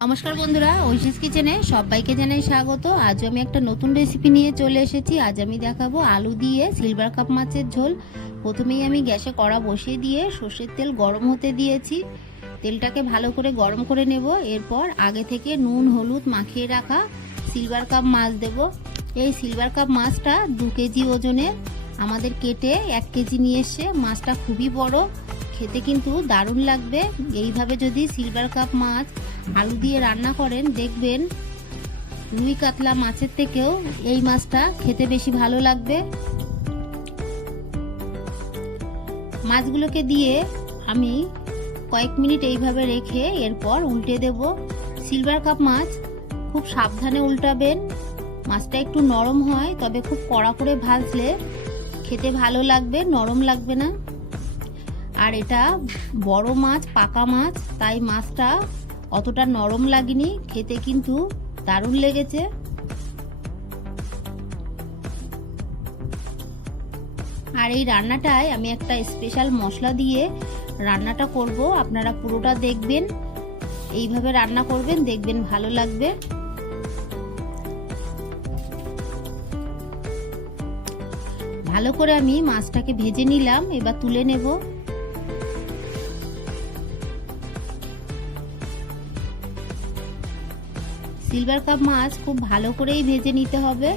নমস্কার বন্ধুরা, ঐশীস কিচেনে সবাইকে জানাই স্বাগত। আজ আমি একটা নতুন রেসিপি নিয়ে চলে এসেছি। আজ আমি দেখাবো আলু দিয়ে সিলভার কাপ মাছের ঝোল। প্রথমেই আমি গ্যাসে কড়া বসিয়ে দিয়ে সর্ষের তেল গরম হতে দিয়েছি। তেলটাকে ভালো করে গরম করে নেব। এরপর আগে থেকে নুন হলুদ মাখিয়ে রাখা সিলভার কাপ মাছ দেব। এই সিলভার কাপ মাছটা 2 কেজি ওজনের, আমাদের কেটে 1 কেজি নিয়ে এসছে। মাছটা খুবই বড়, খেতে কিন্তু দারুণ লাগবে। এইভাবে যদি সিলভার কাপ মাছ আলু দিয়ে রান্না করেন, দেখবেন রুই কাতলা মাছের থেকেও এই মাছটা খেতে বেশি ভালো লাগবে। মাছগুলোকে দিয়ে আমি কয়েক মিনিট এইভাবে রেখে এরপর উল্টে দেব। সিলভার কাপ মাছ খুব সাবধানে উল্টাবেন। মাছটা একটু নরম হয়, তবে খুব কড়া করে ভাজলে খেতে ভালো লাগবে, নরম লাগবে না। আর এটা বড় মাছ, পাকা মাছ, তাই মাছটা অতটা নরম লাগেনি, খেতে কিন্তু দারুণ লেগেছে। আর এই রান্নাটায় আমি একটা স্পেশাল মশলা দিয়ে রান্নাটা করব, আপনারা পুরোটা দেখবেন। এইভাবে রান্না করবেন, দেখবেন ভালো লাগবে। ভালো করে আমি মাছটাকে ভেজে নিলাম, এবার তুলে নেব। সিলভার কাপ মাছ খুব ভালো করেই ভেজে নিতে হবে।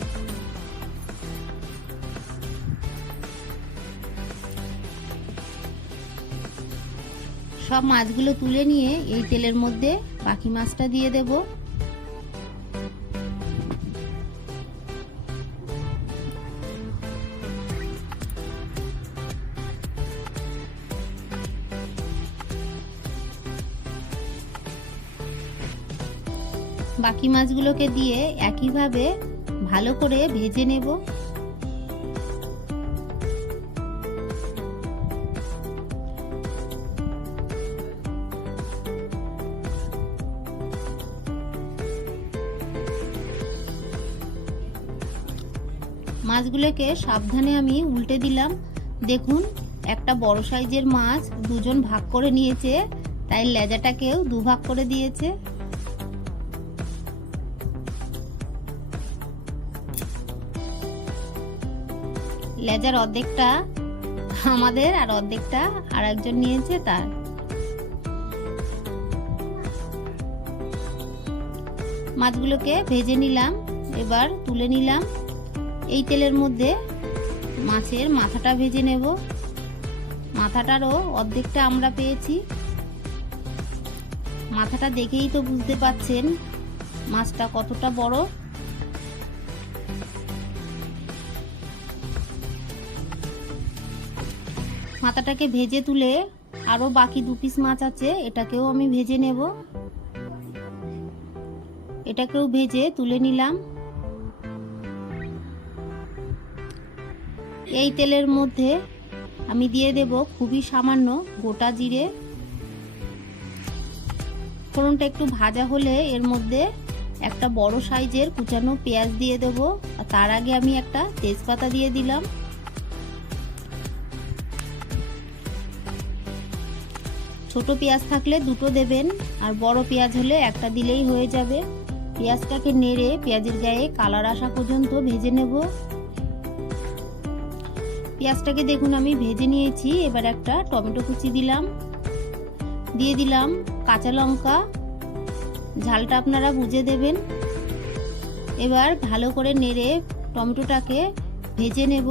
সব মাছগুলো তুলে নিয়ে এই তেলের মধ্যে বাকি মাছটা দিয়ে দেব। বাকি মাছগুলোকে দিয়ে একইভাবে ভালো করে ভেজে নেব। মাছগুলোকে সাবধানে আমি উল্টে দিলাম। দেখুন, একটা বড় সাইজের মাছ দুজন ভাগ করে নিয়েছে, তাই লেজাটাকেও 2 ভাগ করে দিয়েছে। লেজার অর্ধেকটা আমাদের আর অর্ধেকটা আর একজন নিয়েছে তার। মাছগুলোকে ভেজে নিলাম, এবার তুলে নিলাম। এই তেলের মধ্যে মাছের মাথাটা ভেজে নেব। মাথাটারও অর্ধেকটা আমরা পেয়েছি। মাথাটা দেখেই তো বুঝতে পাচ্ছেন মাছটা কতটা বড়। মাথাটাকে ভেজে তুলে আরো বাকি 2 পিস মাছ আছে, এটাকেও আমি ভেজে নেব। এটাকেও ভেজে তুলে নিলাম। এই তেলের মধ্যে আমি দিয়ে দেব খুবই সামান্য গোটা জিরে। ফোড়নটা একটু ভাজা হলে এর মধ্যে একটা বড় সাইজের কুচানো পেঁয়াজ দিয়ে দেব। আর তার আগে আমি একটা তেজপাতা দিয়ে দিলাম। ছোট পেঁয়াজ থাকলে 2টো দেবেন, আর বড় পেঁয়াজ হলে একটা দিলেই হয়ে যাবে। পেঁয়াজটাকে নেড়ে পেঁয়াজের গায়ে কালার আসা পর্যন্ত ভেজে নেব। পেঁয়াজটাকে দেখুন আমি ভেজে নিয়েছি। এবার একটা টমেটো কুচি দিলাম, দিয়ে দিলাম কাঁচা লঙ্কা। ঝালটা আপনারা বুঝে দেবেন। এবার ভালো করে নেড়ে টমেটোটাকে ভেজে নেব।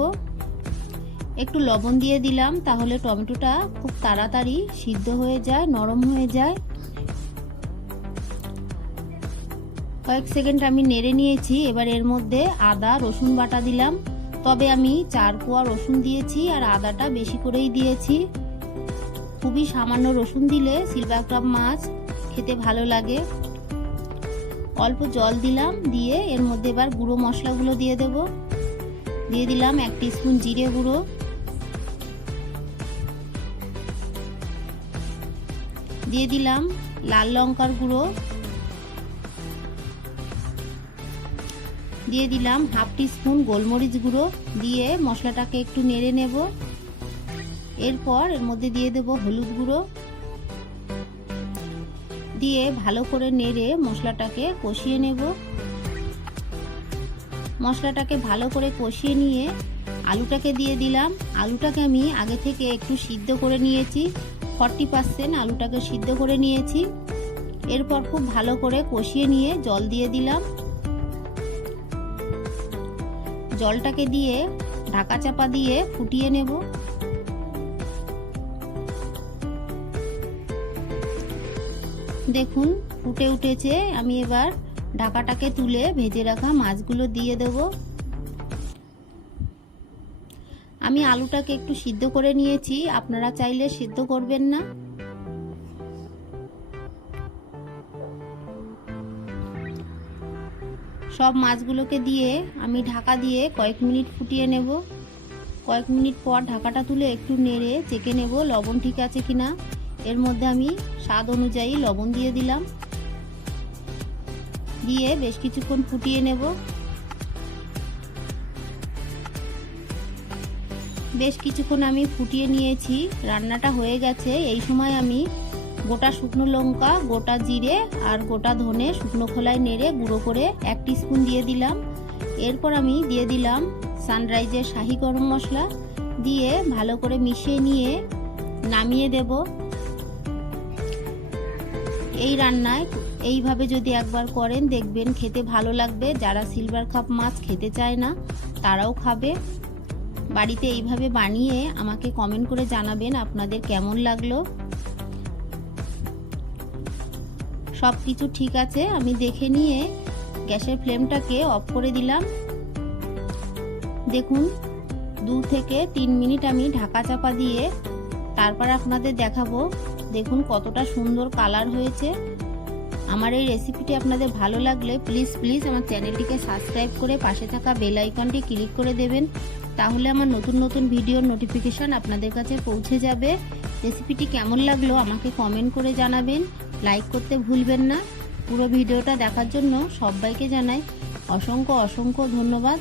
একটু লবণ দিয়ে দিলাম, তাহলে টমেটোটা খুব তাড়াতাড়ি সিদ্ধ হয়ে যায়, নরম হয়ে যায়। কয়েক সেকেন্ড আমি নেড়ে নিয়েছি। এবার এর মধ্যে আদা রসুন বাটা দিলাম। তবে আমি 4 কোয়া রসুন দিয়েছি, আর আদাটা বেশি করেই দিয়েছি। খুবই সামান্য রসুন দিলে সিলভার কাপ মাছ খেতে ভালো লাগে। অল্প জল দিলাম, দিয়ে এর মধ্যে এবার গুঁড়ো মশলাগুলো দিয়ে দেব। দিয়ে দিলাম 1 টিস্পুন জিরে গুঁড়ো, দিয়ে দিলাম লাল লঙ্কার গুঁড়ো, দিয়ে দিলাম 1/2 টিস্পুন গোলমরিচ গুঁড়ো। দিয়ে মশলাটাকে একটু নেড়ে নেব। এরপর এর মধ্যে দিয়ে দেব হলুদ গুঁড়ো, দিয়ে ভালো করে নেড়ে মশলাটাকে কষিয়ে নেব। মশলাটাকে ভালো করে কষিয়ে নিয়ে আলুটাকে দিয়ে দিলাম। আলুটাকে আমি আগে থেকে একটু সিদ্ধ করে নিয়েছি, 40% আলুটাকে সিদ্ধ করে নিয়েছি। এরপর খুব ভালো করে কষিয়ে নিয়ে জল দিয়ে দিলাম। জলটাকে দিয়ে ঢাকা চাপা দিয়ে ফুটিয়ে নেব। দেখুন ফুটে উঠেছে। আমি এবার ঢাকাটাকে তুলে ভেজে রাখা মাছগুলো দিয়ে দেব। আমি আলুটাকে একটু সিদ্ধ করে নিয়েছি, আপনারা চাইলে সিদ্ধ করবেন না। সব মাছগুলোকে দিয়ে আমি ঢাকা দিয়ে কয়েক মিনিট ফুটিয়ে নেব। কয়েক মিনিট পর ঢাকাটা তুলে একটু নেড়ে চেখে নেব লবণ ঠিক আছে কিনা। এর মধ্যে আমি স্বাদ অনুযায়ী লবণ দিয়ে দিলাম। দিয়ে বেশ কিছুক্ষণ ফুটিয়ে নেব। বেশ কিছুক্ষণ আমি ফুটিয়ে নিয়েছি, রান্নাটা হয়ে গেছে। এই সময় আমি গোটা শুকনো লঙ্কা, গোটা জিরে আর গোটা ধনে শুকনো খোলায় নেড়ে গুঁড়ো করে 1 টিস্পুন দিয়ে দিলাম। এরপর আমি দিয়ে দিলাম সানরাইজের শাহি গরম মশলা, দিয়ে ভালো করে মিশিয়ে নিয়ে নামিয়ে দেব। এই রান্নায় এইভাবে যদি একবার করেন দেখবেন খেতে ভালো লাগবে। যারা সিলভার কাপ মাছ খেতে চায় না তারাও খাবে। বাড়িতে এইভাবে বানিয়ে আমাকে কমেন্ট করে জানাবেন আপনাদের কেমন লাগলো। সব কিছু ঠিক আছে আমি দেখে নিয়ে গ্যাসের ফ্লেমটাকে অফ করে দিলাম। দেখুন 2 থেকে 3 মিনিট আমি ঢাকা চাপা দিয়ে তারপর আপনাদের দেখাবো। দেখুন কতটা সুন্দর কালার হয়েছে। আমার এই রেসিপিটি আপনাদের ভালো লাগলে প্লিজ আমার চ্যানেলটিকে সাবস্ক্রাইব করে পাশে থাকা বেল আইকনটি ক্লিক করে দেবেন। তাহলে আমার নতুন নতুন ভিডিওর নোটিফিকেশন আপনাদের কাছে পৌঁছে যাবে। রেসিপিটি কেমন লাগলো আমাকে কমেন্ট করে জানাবেন। লাইক করতে ভুলবেন না। পুরো ভিডিওটা দেখার জন্য সবাইকে জানাই অসংখ্য ধন্যবাদ।